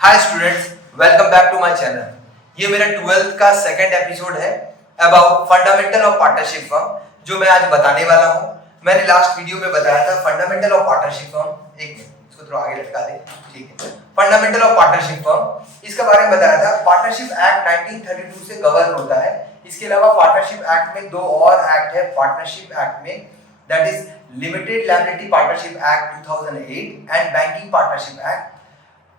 Hi students, welcome back to my channel. ये मेरा 12th का सेकंड एपिसोड है about fundamental of partnership firm, जो मैं आज बताने वाला हूँ। मैंने लास्ट वीडियो में बताया था फंडामेंटल ऑफ पार्टनरशिप फर्म। एक मिनट, इसको थोड़ा आगे लटका दे। ठीक है, फंडामेंटल ऑफ पार्टनरशिप फर्म, इसके बारे में बताया था। पार्टनरशिप एक्ट 1932 से गवर्न होता है। इसके अलावा पार्टनरशिप एक्ट में दो और एक्ट है पार्टनरशिप एक्ट में, that is limited liability partnership act 2008 and banking partnership act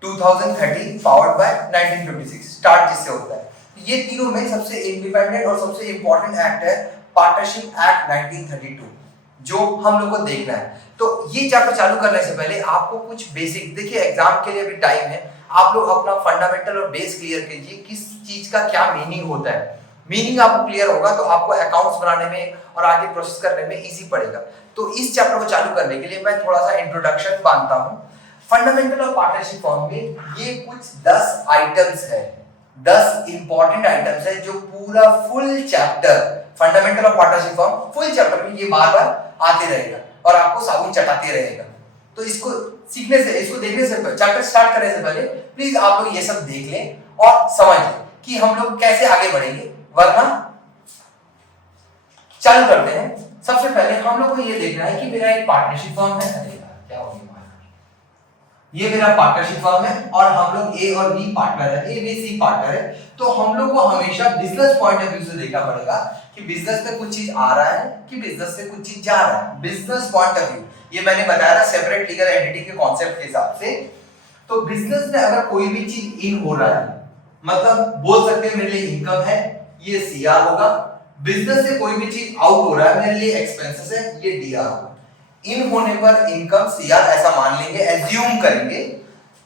2013 powered by 1956, start जिससे होता है। ये तीनों में सबसे इंडिपेंडेंट और सबसे इंपॉर्टेंट एक्ट है पार्टनरशिप एक्ट 1932, जो हम लोग को देखना है। तो ये चैप्टर चालू करने से पहले आपको कुछ बेसिक, देखिए एग्जाम के लिए अभी टाइम है, आप लोग अपना फंडामेंटल और बेस क्लियर कीजिए, किस चीज का क्या मीनिंग होता है। मीनिंग आपको क्लियर होगा तो आपको अकाउंट्स बनाने में और आगे प्रोसेस करने में इजी पड़ेगा। तो इस चैप्टर को चालू करने के लिए मैं थोड़ा सा इंट्रोडक्शन बांधता हूँ। फंडामेंटल ऑफ पार्टनरशिप फर्म में ये कुछ 10 आइटम्स है, 10 इंपॉर्टेंट आइटम्स है, जो पूरा full chapter fundamental of partnership firm full chapter में ये बार बार आते रहेगा और आपको साबुन चटाते रहेगा। तो इसको सीखने से, इसको देखने से पहले, चैप्टर स्टार्ट करने से पहले प्लीज आप लोग ये सब देख लें और समझ लें कि हम लोग कैसे आगे बढ़ेंगे, वरना चालू करते हैं। सबसे पहले हम लोग को ये देखना है कि मेरा एक पार्टनरशिप फर्म है। क्या हो गया, ये मेरा पार्टनरशिप फर्म है और हम लोग ए और बी पार्टनर है, ए बी सी पार्टनर है। तो हम लोग को हमेशा बिजनेस पॉइंट ऑफ व्यू से देखना पड़ेगा कि बिजनेस में कुछ चीज आ रहा है कि बिजनेस से कुछ चीज जा रहा है। बिजनेस पॉइंट ऑफ व्यू, ये मैंने बताया था सेपरेट लीगल एंटिटी के कॉन्सेप्ट के हिसाब से। तो बिजनेस में अगर कोई भी चीज इन हो रहा है, मतलब बोल सकते हैं मेरे लिए इनकम है, ये सीआर होगा। बिजनेस से कोई भी चीज आउट हो रहा है, मेरे लिए एक्सपेंसेस है, ये डीआर होगा। इन होने पर इनकम सीआर ऐसा मान लेंगे, एज्यूम करेंगे।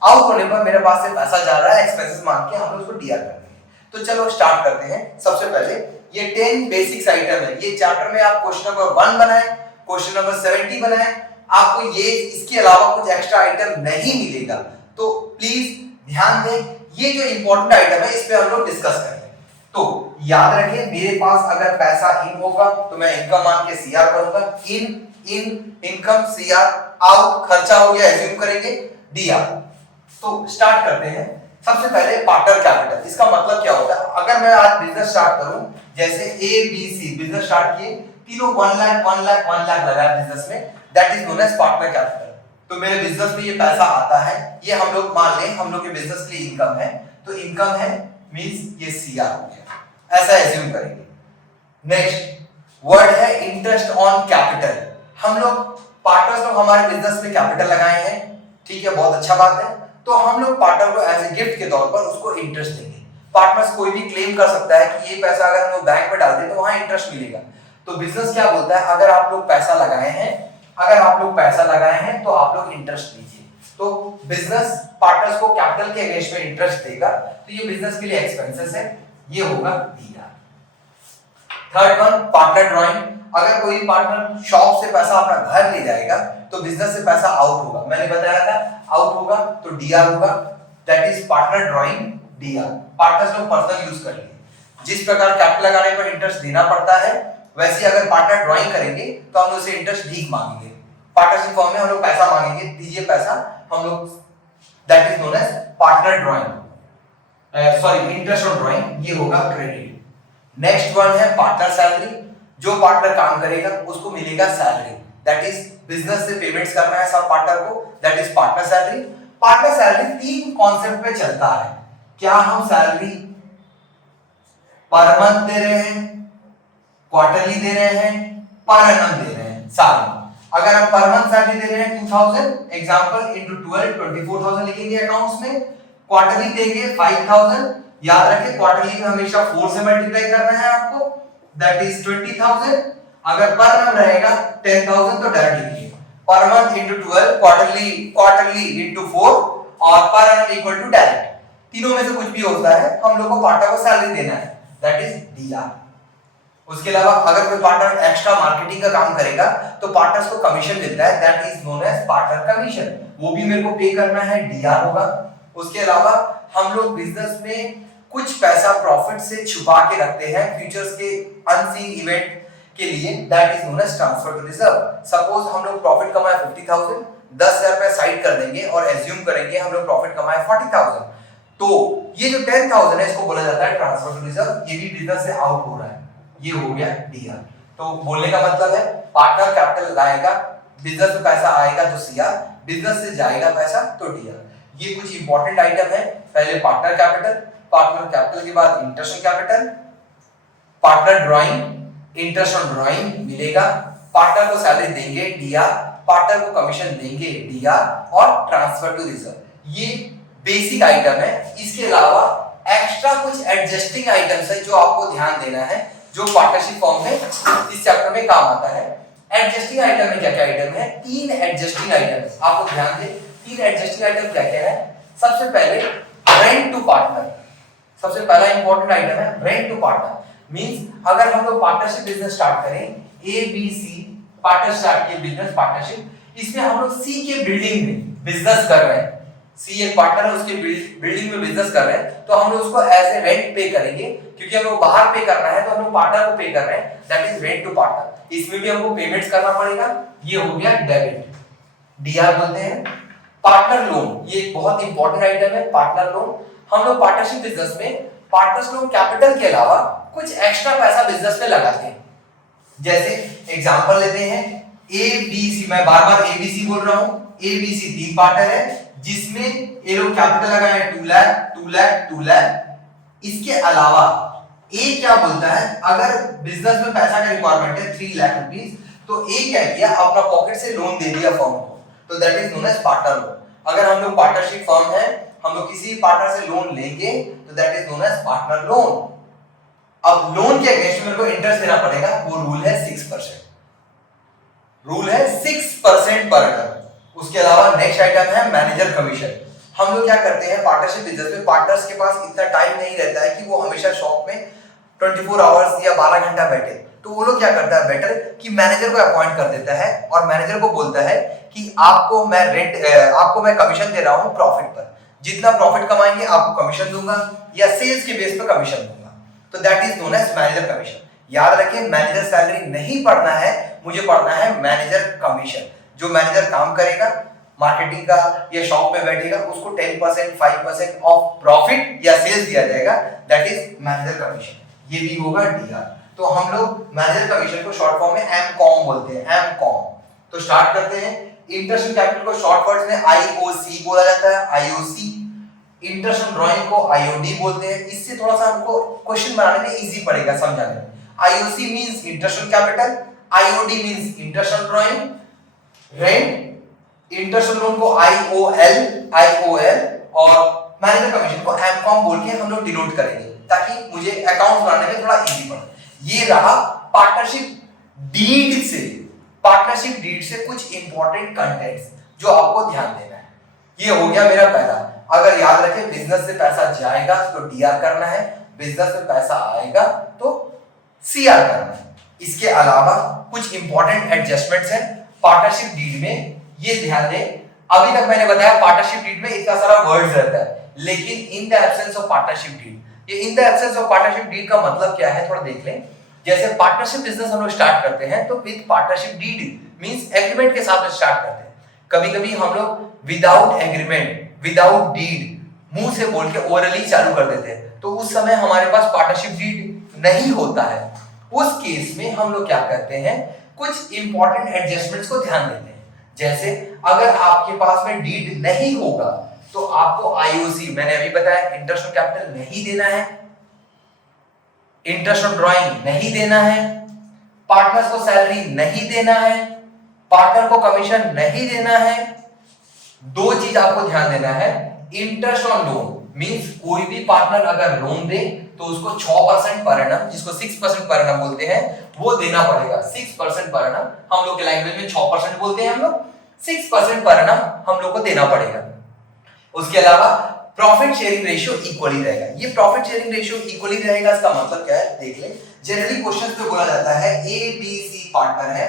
आउट होने पर मेरे पास से पैसा जा रहा है, एक्सपेंसेस मान के हम लोग उसको डीआर कर देंगे। तो चलो स्टार्ट करते हैं। सबसे पहले ये 10 बेसिक्स आइटम है। ये चैप्टर में आप क्वेश्चन नंबर 1 बनाएं, क्वेश्चन नंबर 70 बनाएं। आपको ये इसके अलावा कुछ एक्स्ट्रा आइटम नहीं मिलेगा, तो प्लीज ध्यान दें। ये जो इंपॉर्टेंट आइटम है इस पे हम लोग डिस्कस करेंगे। तो याद रखें, मेरे पास अगर पैसा इन होगा तो मैं इनकम मान के सीआर करूंगा। इन इनकम सीआर, आउट खर्चा हो गया, एज्यूम करेंगे डीआर। तो स्टार्ट करते हैं। सबसे पहले पार्टनर कैपिटल, इसका मतलब क्या होता है? अगर मैं आज बिजनेस स्टार्ट करूं, जैसे A B C business start किए, तीनों 1 लाख 1 लाख 1 लाख लगाया बिजनेस में, that is known as partner capital. तो मेरे बिजनेस में ये पैसा आता है, ये हम लोग मान लें हम लोग के बिजनेस के लिए इनकम है, तो इनकम है मींस ये सीआर हो गया, ऐसा एज्यूम करेंगे। नेक्स्ट वर्ड है इंटरेस्ट ऑन कैपिटल। हम लोग पार्टनर्स लोग हमारे बिजनेस में कैपिटल लगाए हैं, ठीक है, बहुत अच्छा बात है। तो हम लोग पार्टनर को एज ए गिफ्ट के तौर पर उसको इंटरेस्ट देंगे। पार्टनर्स कोई भी क्लेम कर सकता है कि ये पैसा अगर हम लोग बैंक में डाल दें तो वहां इंटरेस्ट मिलेगा। तो बिजनेस क्या बोलता है, अगर आप लोग पैसा लगाए हैं, अगर आप लोग पैसा लगाए हैं तो आप लोग इंटरेस्ट लीजिए। तो बिजनेस पार्टनर्स को कैपिटल के अगेंस्ट में इंटरेस्ट देगा, तो ये बिजनेस के लिए एक्सपेंसेस है, ये होगा DR. Third one partner drawing. अगर कोई पार्टनर शॉप से पैसा अपना घर ले जाएगा तो बिजनेस से पैसा आउट होगा, मैंने बताया था आउट होगा तो डीआर होगा, that is partner drawing DR. Partners लोग पर्सनल यूज कर लिए, जिस प्रकार कैपिटल लगाने पर इंटरेस्ट देना पड़ता है, वैसे अगर पार्टनर ड्राइंग करेंगे तो हम लोग से इंटरेस्ट भीख मांगेंगे। पार्टनरशिप फॉर्म में हम लोग पैसा मांगेंगे, दीजिए पैसा, हम लोग, that is known as partner drawing, sorry interest on drawing, ये होगा क्रेडिट। नेक्स्ट वन है पार्टनर सैलरी। जो पार्टनर काम करेगा उसको मिलेगा सैलरी, दैट इज बिजनेस से पेमेंट्स करना है सब पार्टनर को, that is partner salary. Partner salary 3 concept पे चलता है। क्या हम सैलरी पर मंथ दे रहे हैं, क्वार्टरली दे रहे हैं, पर एनम दे रहे हैं, साल में। अगर हम पर मंथ सैलरी दे रहे हैं 2000 एग्जांपल इनटू 12 24000 लिखेंगे अकाउंट्स में। क्वार्टरली देंगे 5000, याद रखें क्वार्टरली में हमेशा 4 से मल्टीप्लाई करना है आपको, दैट इज 20000। अगर पर मंथ रहेगा 10000 तो डायरेक्ट लिखिए per month into 12, quarterly into 4 और per annum equal to direct. तीनों में से कुछ भी होता है, हम लोग को पार्टनर को सैलरी देना है, दैट इज डीआर। उसके अलावा अगर कोई पार्टनर एक्स्ट्रा मार्केटिंग का काम करेगा तो पार्टनर्स को कमीशन मिलता है, that is known as partner commission, वो भी मेरे को पे करना है, डीआर होगा। उसके अलावा हम लोग बिजनेस में कुछ पैसा प्रॉफिट से छुपा के रखते हैं फ्यूचर्स के अनसीन इवेंट के लिए, that is known as transfer to reserve. Suppose हम लोग प्रॉफिट कमाए 50000, 10000 रुपए साइड कर देंगे और एज्यूम करेंगे हम लोग प्रॉफिट कमाए 40000। ये जो 10,000 है इसको बोला जाता है ट्रांसफर टू रिजर्व, ये भी बिजनेस से आउट हो रहा है, ये हो गया डीआर। तो बोलने का मतलब है पार्टनर कैपिटल लाएगा, बिजनेस में पैसा आएगा तो सीआर, बिजनेस से जाएगा पैसा तो डीआर। ये कुछ इंपॉर्टेंट आइटम है, पहले पार्टनर कैपिटल, पार्टनर कैपिटल के बाद interest on capital, partner drawing, interest on drawing मिलेगा, पार्टनर को सैलरी देंगे डीआर, पार्टनर को कमीशन देंगे डीआर और ट्रांसफर टू रिजर्व। ये बेसिक आइटम है। इसके अलावा एक्स्ट्रा कुछ एडजस्टिंग आइटम्स है जो आपको ध्यान देना है, जो पार्टनरशिप फॉर्म में इस चैप्टर में काम आता है। एडजस्टिंग आइटम में क्या क्या आइटम है? 3 एडजस्टिंग आइटम आपको ध्यान दें। 3 एडजस्टिंग आइटम क्या क्या है? सबसे पहले रेंट टू पार्टनर, सबसे पहला इंपॉर्टेंट आइटम है रेंट टू पार्टनर। मींस अगर हम लोग पार्टनरशिप बिजनेस स्टार्ट करें, A B C partner start किए बिजनेस पार्टनरशिप, इसमें हम लोग सी के बिल्डिंग में बिजनेस कर रहे हैं, सी एक पार्टनर है उसके बिल्डिंग में बिजनेस कर रहे हैं, तो हम लोग उसको एज ए रेंट पे करेंगे, क्योंकि हम लोग बाहर पे करना है तो हम लोग पार्टनर को पे कर रहे हैं, that is rent to partner. इसमें भी हमको पेमेंट्स करना पड़ेगा, ये हो गया डेबिट, डीआर बोलते हैं। पार्टनर लोन, ये एक बहुत इंपॉर्टेंट आइटम है, पार्टनर लोन। हम लोग पार्टनरशिप बिजनेस में पार्टनर्स लोग कैपिटल के अलावा कुछ एक्स्ट्रा पैसा बिजनेस में लगाते हैं। जैसे एग्जांपल लेते हैं, ए बी सी, मैं बार बार ए बी सी बोल रहा हूं, ए बी सी 3 पार्टनर है जिसमें ये लोग कैपिटल लगाए 2 लाख 2 लाख 2 लाख। इसके अलावा ए क्या बोलता है, अगर बिजनेस में पैसा का रिक्वायरमेंट है 3 लाख रुपीस, तो ए क्या किया, अपना पॉकेट से लोन दे दिया फर्म को, तो that is known as partner loan. अगर हम लोग पार्टनरशिप फर्म है, हम लोग किसी पार्टनर से लोन लेंगे तो that is known as partner loan. अब लोन के अगेंस्ट में को इंटरेस्ट देना पड़ेगा, वो रूल है 6%, रूल है 6% पर एनम। उसके अलावा नेक्स्ट आइटम है मैनेजर कमीशन। हम लोग क्या करते हैं पार्टनरशिप बिजनेस में, पार्टनर्स के पास इतना टाइम नहीं रहता है कि वो हमेशा शॉप में 24 आवर्स या 12 घंटा बैठे, तो वो लोग क्या करता है बेटर कि मैनेजर को अपॉइंट कर देता है और मैनेजर को बोलता है कि आपको मैं कमीशन दे रहा हूं प्रॉफिट पर, जितना प्रॉफिट कमाएंगे आपको कमीशन दूंगा या सेल्स के बेस पर कमीशन दूंगा, तो that is known as manager commission. याद रखें, मैनेजर सैलरी नहीं पढ़ना है, मुझे पढ़ना है मैनेजर कमीशन। जो मैनेजर काम करेगा मार्केटिंग का या शॉप में बैठेगा, उसको 10% 5% ऑफ प्रॉफिट या सेल्स दिया जाएगा, दैट इज मैनेजर कमीशन। ये भी होगा डीआर। तो हम लोग मैनेजर कमीशन को शॉर्ट फॉर्म में एमकॉम बोलते हैं, एमकॉम। तो स्टार्ट करते हैं। इंटरेस्ट ऑन कैपिटल को शॉर्ट वर्ड्स में आईओसी बोला जाता है, आईओसी। इंटरेस्ट ऑन ड्राइंग को आईओडी बोलते हैं। इससे थोड़ा सा हमको क्वेश्चन बनाने में इजी पड़ेगा समझाने में। IOC means interest on capital, IOD means interest on drawing, rent, interest on loan को आईओएल और मैनेजर कमीशन को एमकॉम बोल के हम लोग डिनोट करेंगे, ताकि मुझे अकाउंट बनाने में थोड़ा इजी पड़े। ये रहा पार्टनरशिप डीड से, पार्टनरशिप डीड से कुछ इंपॉर्टेंट कंटेंट्स जो आपको ध्यान देना है। ये हो गया मेरा पहला। अगर याद रखें, बिजनेस से पैसा जाएगा तो डीआर करना है, बिजनेस में पैसा आएगा तो सीआर करना है। इसके अलावा कुछ इंपॉर्टेंट एडजस्टमेंट्स हैं पार्टनरशिप डीड में, ये ध्यान दें। अभी तक मैंने बताया पार्टनरशिप डीड में इतना सारा वर्ड्स रहता है, लेकिन in the absence of partnership deed, ये in the absence of partnership deed का मतलब क्या है थोड़ा देख लें। जैसे पार्टनरशिप बिजनेस हम लोग स्टार्ट करते हैं तो with partnership deed means agreement के साथ स्टार्ट करते हैं। कभी-कभी हम लोग विदाउट एग्रीमेंट, विदाउट डीड मुंह से बोल के ओरली चालू कर देते हैं, तो उस समय हमारे पास पार्टनरशिप डीड नहीं होता है। उस केस में हम लोग क्या करते हैं, कुछ इंपॉर्टेंट एडजस्टमेंट्स को ध्यान देते हैं। जैसे अगर आपके पास में डीड नहीं होगा तो आपको आईओसी, मैंने अभी बताया, इंटरेस्ट ऑन कैपिटल नहीं देना है, इंटरेस्ट ऑन ड्राइंग नहीं देना है, पार्टनर्स को सैलरी नहीं देना है, पार्टनर को कमीशन नहीं देना है। दो चीज आपको ध्यान देना है, इंटरेस्ट ऑन लोन मींस कोई भी पार्टनर अगर लोन दे तो उसको 6% पर एनम, जिसको 6% पर एनम बोलते हैं, वो देना पड़ेगा। 6% पर एनम, हम लोग के लैंग्वेज में 6% बोलते हैं, हम लोग 6% पर एनम हम लोग को देना पड़ेगा। उसके अलावा प्रॉफिट शेयरिंग रेशियो इक्वली रहेगा। ये प्रॉफिट शेयरिंग रेशियो इक्वली रहेगा, इसका मतलब क्या है देख ले। जनरली क्वेश्चंस पे बोला जाता है ए बी सी पार्टनर है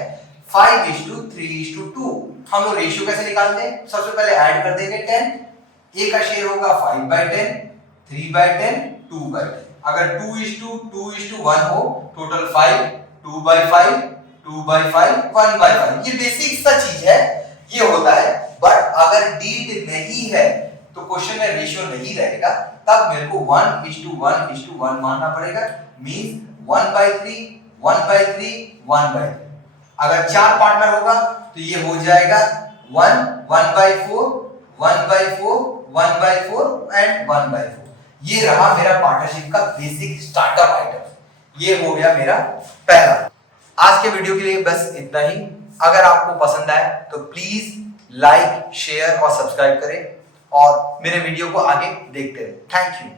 5:3:2। हम लोग रेशियो कैसे निकालते हैं, सबसे पहले ऐड कर देंगे 10, ए का शेयर होगा 5/10, 3/10, 2/10। अगर 2:2:1 हो, टोटल 5, 2/5, 2/5, 1/5। ये बेसिक सा चीज है, ये होता है। बट अगर डीड नहीं है, तो क्वेश्चन में रेशियो नहीं रहेगा, तब मेरे को 1:1:1 मानना पड़ेगा। मींस 1/3 1/3 1/3। अगर 4 पार्टनर होगा तो ये हो जाएगा 1 1/4 1/4 1/4 एंड 1/4। ये रहा मेरा पार्टनरशिप का बेसिक स्टार्टअप आइटम। ये हो गया मेरा पहला। आज के वीडियो के लिए बस इतना ही। अगर आपको पसंद आए तो प्लीज लाइक, शेयर और सब्सक्राइब करें और मेरे वीडियो को आगे देखते रहें। Thank you.